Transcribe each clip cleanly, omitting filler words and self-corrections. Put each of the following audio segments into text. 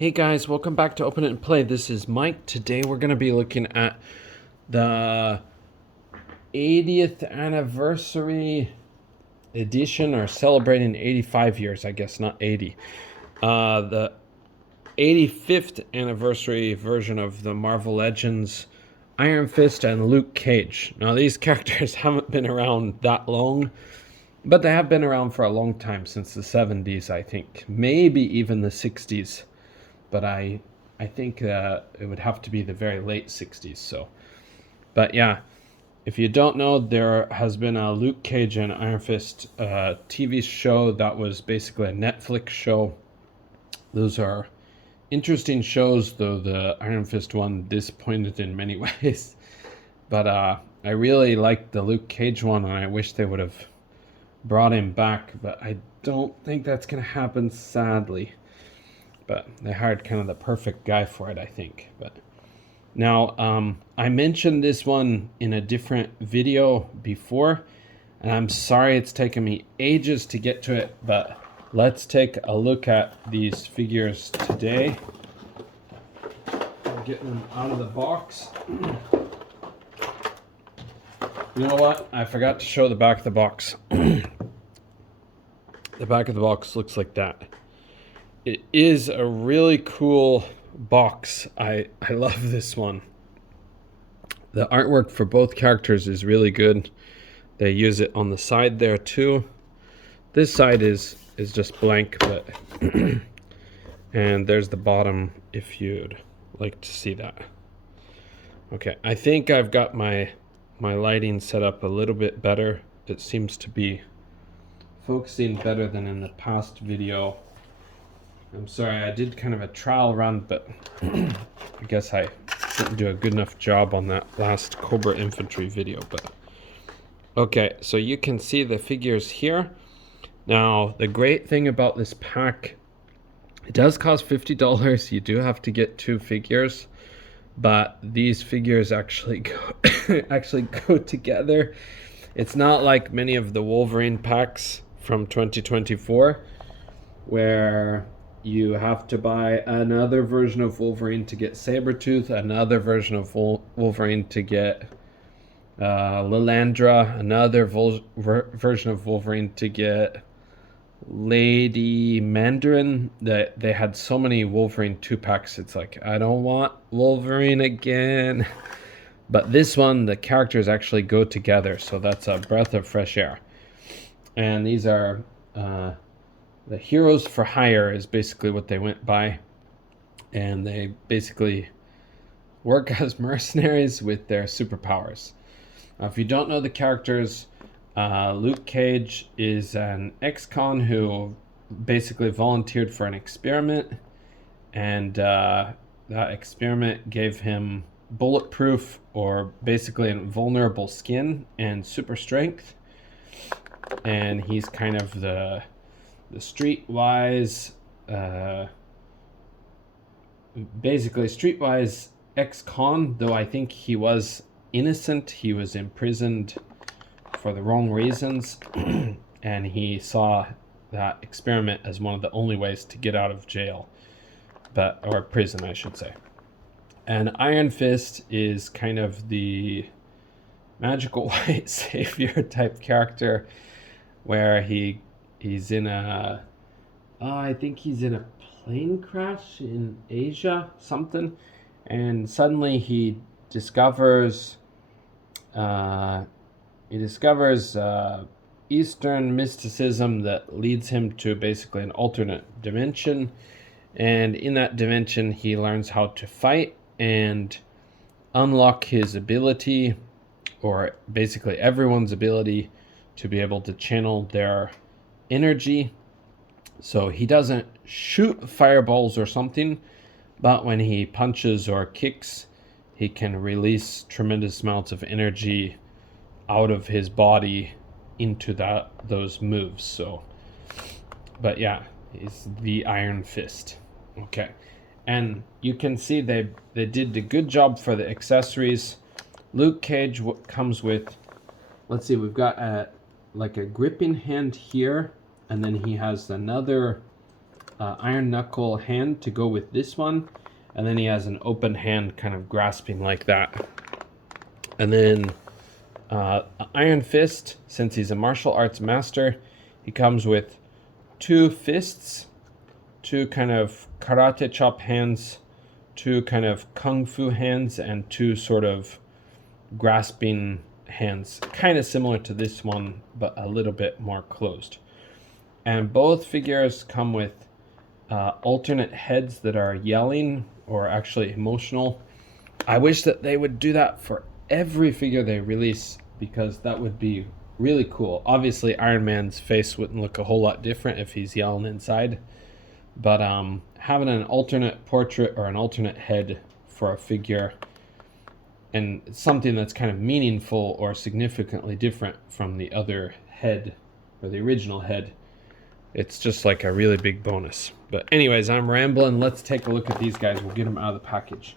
Hey guys, welcome back to Open It and Play. This is Mike. Today we're going to be looking at the 80th anniversary edition, or celebrating 85 years, I guess, not 80. The 85th anniversary version of the Marvel Legends Iron Fist and Luke Cage. Now, these characters haven't been around that long, but they have been around for a long time, since the 70s, I think. Maybe even the 60s. But I think it would have to be the very late 60s. But yeah, if you don't know, there has been a Luke Cage and Iron Fist TV show that was basically a Netflix show. Those are interesting shows, though the Iron Fist one disappointed in many ways. But I really liked the Luke Cage one, and I wish they would have brought him back. But I don't think that's going to happen, sadly. But they hired kind of the perfect guy for it, I think. But now, I mentioned this one in a different video before, and I'm sorry it's taken me ages to get to it, but let's take a look at these figures today. I'm getting them out of the box. You know what? I forgot to show the back of the box. The back of the box looks like that. It is a really cool box. I love this one. The artwork for both characters is really good. They use it on the side there too. This side is just blank, but and there's the bottom if you'd like to see that. Okay, I think I've got my lighting set up a little bit better. It seems to be focusing better than in the past video. I'm sorry, I did kind of a trial run, but I guess I didn't do a good enough job on that last Cobra Infantry video. But okay, so you can see the figures here. Now, the great thing about this pack, it does cost $50. You do have to get 2 figures, but these figures actually go together. It's not like many of the Wolverine packs from 2024, where you have to buy another version of Wolverine to get Sabretooth, another version of Wolverine to get Lilandra, another version of Wolverine to get Lady Mandarin. That they had so many Wolverine 2-packs, it's like, I don't want Wolverine again. But this one, the characters actually go together, so that's a breath of fresh air. And these are the Heroes for Hire is basically what they went by, and they basically work as mercenaries with their superpowers. Now, if you don't know the characters, Luke Cage is an ex-con who basically volunteered for an experiment, and that experiment gave him bulletproof, or basically invulnerable skin and super strength. And he's kind of the streetwise, basically streetwise ex-con, though I think he was innocent. He was imprisoned for the wrong reasons, and he saw that experiment as one of the only ways to get out of jail, or prison, I should say. And Iron Fist is kind of the magical white savior type character, where he's in I think he's in a plane crash in Asia, something, and suddenly he discovers Eastern mysticism that leads him to basically an alternate dimension, and in that dimension he learns how to fight and unlock his ability, or basically everyone's ability, to be able to channel their energy. So he doesn't shoot fireballs or something, but when he punches or kicks, he can release tremendous amounts of energy out of his body into those moves. So, but yeah, he's the Iron Fist. Okay, and you can see they did a good job for the accessories. Luke Cage comes with, let's see, we've got like a gripping hand here, and then he has another iron knuckle hand to go with this one. And then he has an open hand kind of grasping like that. And then Iron Fist, since he's a martial arts master, he comes with 2 fists, 2 kind of karate chop hands, 2 kind of kung fu hands, and 2 sort of grasping hands. Kind of similar to this one, but a little bit more closed. And both figures come with alternate heads that are yelling or actually emotional. I wish that they would do that for every figure they release, because that would be really cool. Obviously, Iron Man's face wouldn't look a whole lot different if he's yelling inside, but having an alternate portrait or an alternate head for a figure, and something that's kind of meaningful or significantly different from the other head or the original head, it's just like a really big bonus. But anyways, I'm rambling. Let's take a look at these guys. We'll get them out of the package.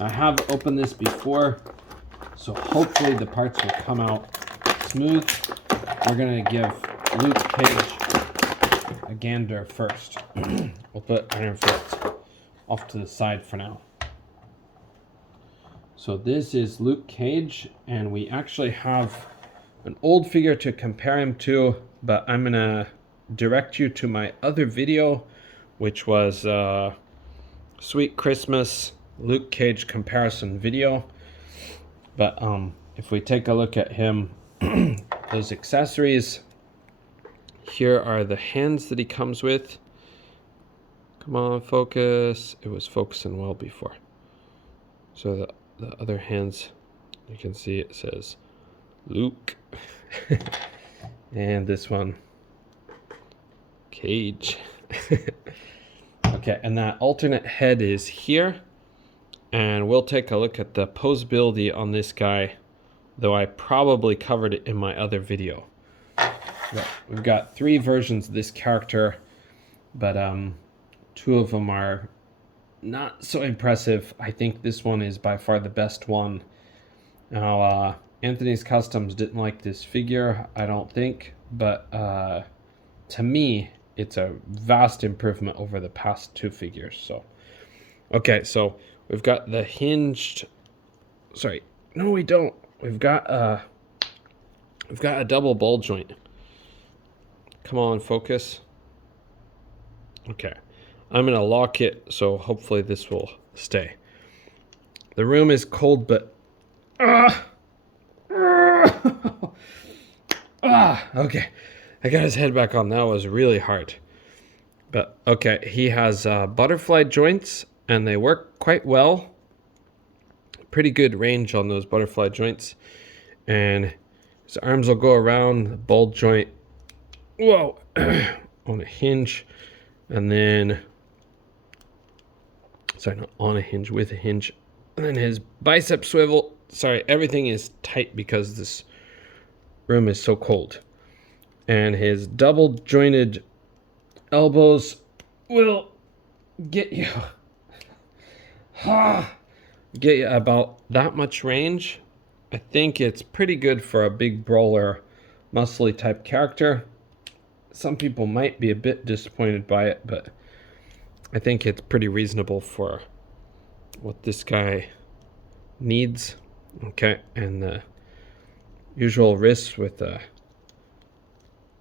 I have opened this before, so hopefully the parts will come out smooth. We're gonna give Luke Cage a gander first. We'll put Iron Fist off to the side for now. So this is Luke Cage, and we actually have an old figure to compare him to, but I'm gonna direct you to my other video, which was Sweet Christmas Luke Cage comparison video. But if we take a look at him, those accessories, here are the hands that he comes with. Come on, focus. It was focusing well before. So the other hands, you can see it says Luke. And this one, Cage. Okay, and that alternate head is here. And we'll take a look at the posability on this guy, though I probably covered it in my other video. But we've got 3 versions of this character, but 2 of them are not so impressive. I think this one is by far the best one. Now, Anthony's Customs didn't like this figure, I don't think, but to me, it's a vast improvement over the past 2 figures. So, okay, so we've got the hinged. Sorry, no, we don't. We've got a double ball joint. Come on, focus. Okay, I'm gonna lock it, so hopefully this will stay. The room is cold, but okay. I got his head back on. That was really hard. But okay, he has butterfly joints, and they work quite well. Pretty good range on those butterfly joints. And his arms will go around the ball joint. Whoa! On a hinge. And then, sorry, not on a hinge, with a hinge. And then his bicep swivel. Sorry, everything is tight because this room is so cold. And his double jointed elbows will get you about that much range. I think it's pretty good for a big brawler, muscly type character. Some people might be a bit disappointed by it, but I think it's pretty reasonable for what this guy needs. Okay, and the usual wrists with a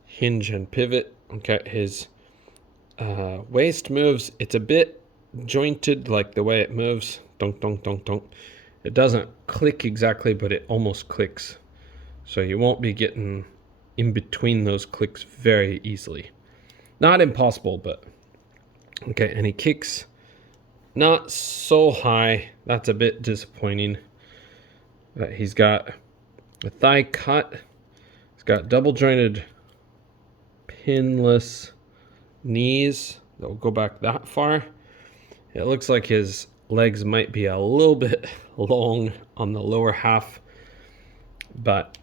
hinge and pivot. Okay, his waist moves. It's a bit jointed, like the way it moves. Donk, donk, donk, donk. It doesn't click exactly, but it almost clicks. So you won't be getting in between those clicks very easily. Not impossible, but okay. And he kicks not so high. That's a bit disappointing. But he's got a thigh cut. He's got double jointed pinless knees that will go back that far. It looks like his legs might be a little bit long on the lower half, but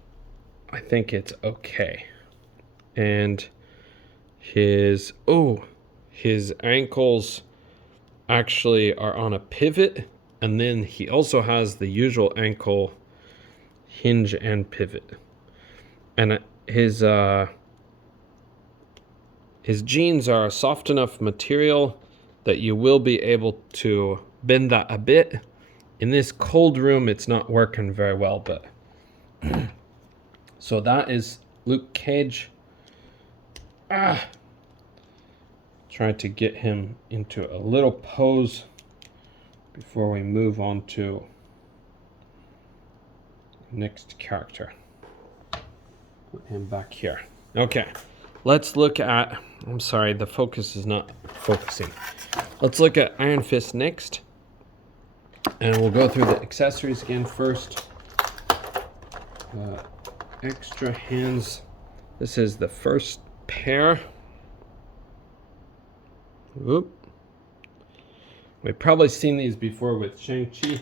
I think it's okay. And his ankles actually are on a pivot, and then he also has the usual ankle hinge and pivot. And his his jeans are a soft enough material that you will be able to bend that a bit. In this cold room, it's not working very well, but so that is Luke Cage. Try to get him into a little pose before we move on to next character. Put him back here. Okay, let's look at, I'm sorry, the focus is not focusing. Let's look at Iron Fist next. And we'll go through the accessories again first. Extra hands. This is the first pair. Whoop. We've probably seen these before with Shang-Chi.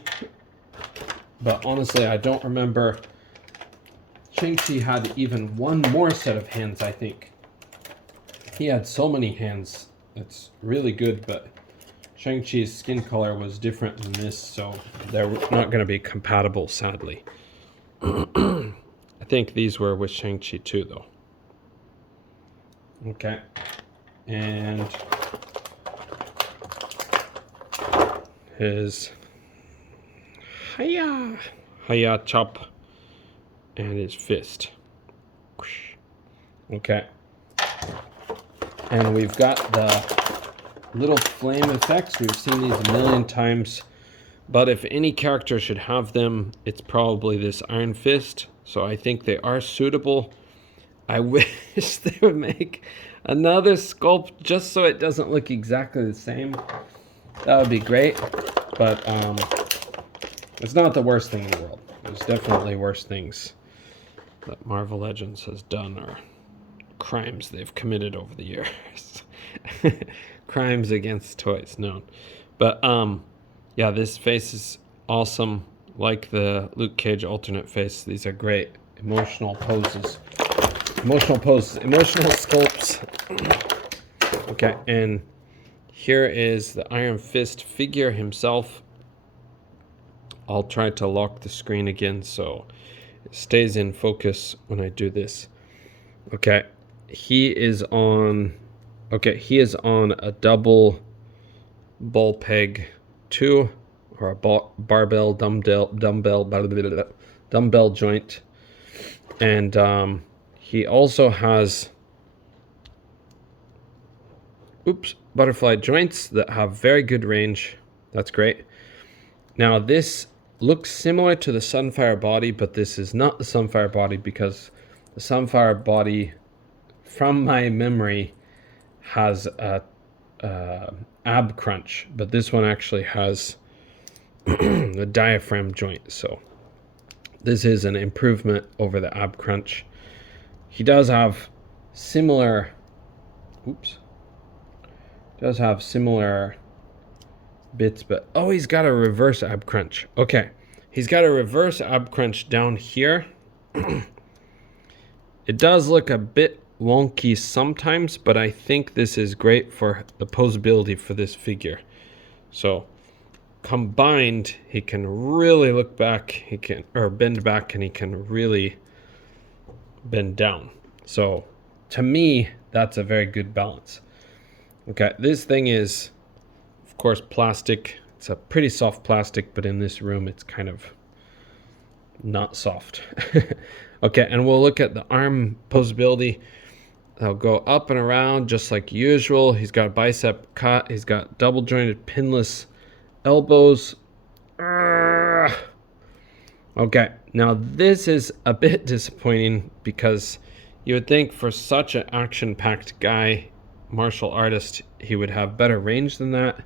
But honestly, I don't remember. Shang-Chi had even one more set of hands, I think. He had so many hands. It's really good, but Shang-Chi's skin color was different than this, so they're not going to be compatible, sadly. I think these were with Shang-Chi too, though. Okay. And his Hiya chop and his fist. Okay. And we've got the little flame effects. We've seen these a million times, but if any character should have them, it's probably this Iron Fist. So I think they are suitable. I wish they would make another sculpt just so it doesn't look exactly the same. That would be great, but it's not the worst thing in the world. There's definitely worse things that Marvel Legends has done, or crimes they've committed over the years. Crimes against toys, known. But yeah, this face is awesome. Like the Luke Cage alternate face, these are great emotional poses. Emotional sculpts. Okay, and here is the Iron Fist figure himself. I'll try to lock the screen again so it stays in focus when I do this. Okay, he is on a double ball peg 2, or a barbell dumbbell joint, and he also has butterfly joints that have very good range. That's great. Now this looks similar to the Sunfire body, but this is not the Sunfire body, because the Sunfire body, from my memory, has a ab crunch, but this one actually has the diaphragm joint. So this is an improvement over the ab crunch. He does have similar bits, but oh, he's got a reverse ab crunch. Okay, he's got a reverse ab crunch down here. It does look a bit wonky sometimes, but I think this is great for the posability for this figure. So combined, he can really look back, he can bend back, and he can really bend down. So to me, that's a very good balance. Okay, this thing is, of course, plastic. It's a pretty soft plastic, but in this room it's kind of not soft. Okay, and we'll look at the arm posability. They'll go up and around just like usual. He's got a bicep cut. He's got double jointed pinless elbows. Okay, now this is a bit disappointing, because you would think for such an action-packed guy, martial artist, he would have better range than that.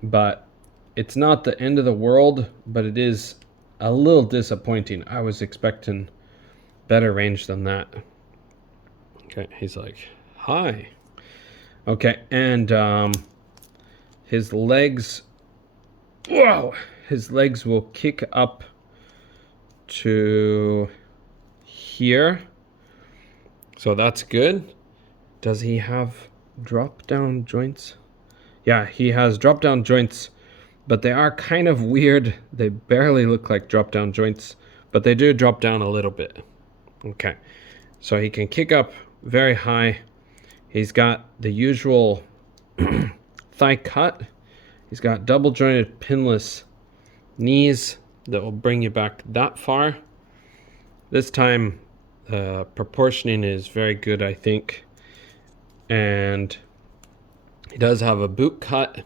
But it's not the end of the world, but it is a little disappointing. I was expecting better range than that. Okay, he's like, hi. Okay, and his legs, his legs will kick up to here. So that's good. Does he have drop down joints? Yeah, he has drop down joints, but they are kind of weird. They barely look like drop down joints, but they do drop down a little bit. Okay, so he can kick up very high. He's got the usual thigh cut. He's got double jointed pinless knees that will bring you back that far. This time proportioning is very good, I think. And he does have a boot cut.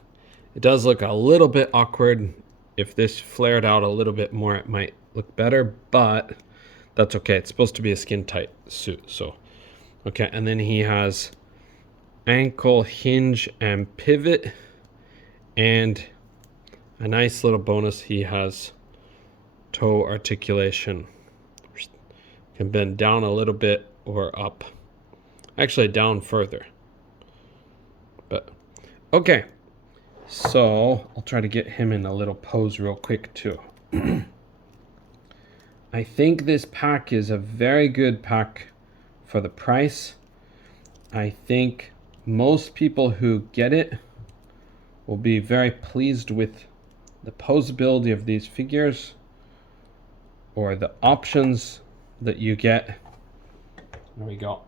It does look a little bit awkward. If this flared out a little bit more, it might look better, but that's okay. It's supposed to be a skin tight suit, so okay. And then he has ankle hinge and pivot, and a nice little bonus, he has toe articulation. Can bend down a little bit or up, actually down further. But okay, so I'll try to get him in a little pose real quick too. I think this pack is a very good pack for the price. I think most people who get it will be very pleased with the posability of these figures, or the options that you get. There we go.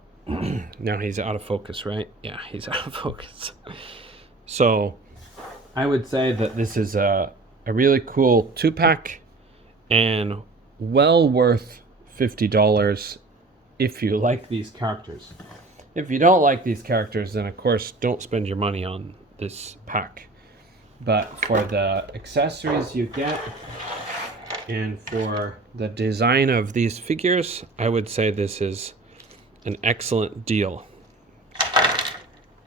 Now he's out of focus, right? Yeah, he's out of focus. So I would say that this is a really cool 2-pack and well worth $50 if you like these characters. If you don't like these characters, then of course don't spend your money on this pack. But for the accessories you get and for the design of these figures, I would say this is an excellent deal.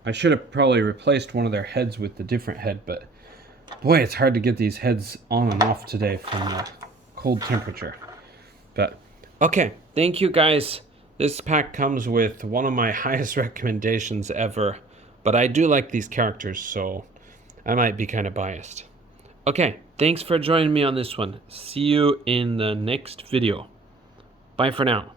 I should have probably replaced one of their heads with the different head, but boy, it's hard to get these heads on and off today from the cold temperature. But okay, thank you guys. This pack comes with one of my highest recommendations ever, but I do like these characters, so I might be kind of biased. Okay, thanks for joining me on this one. See you in the next video. Bye for now.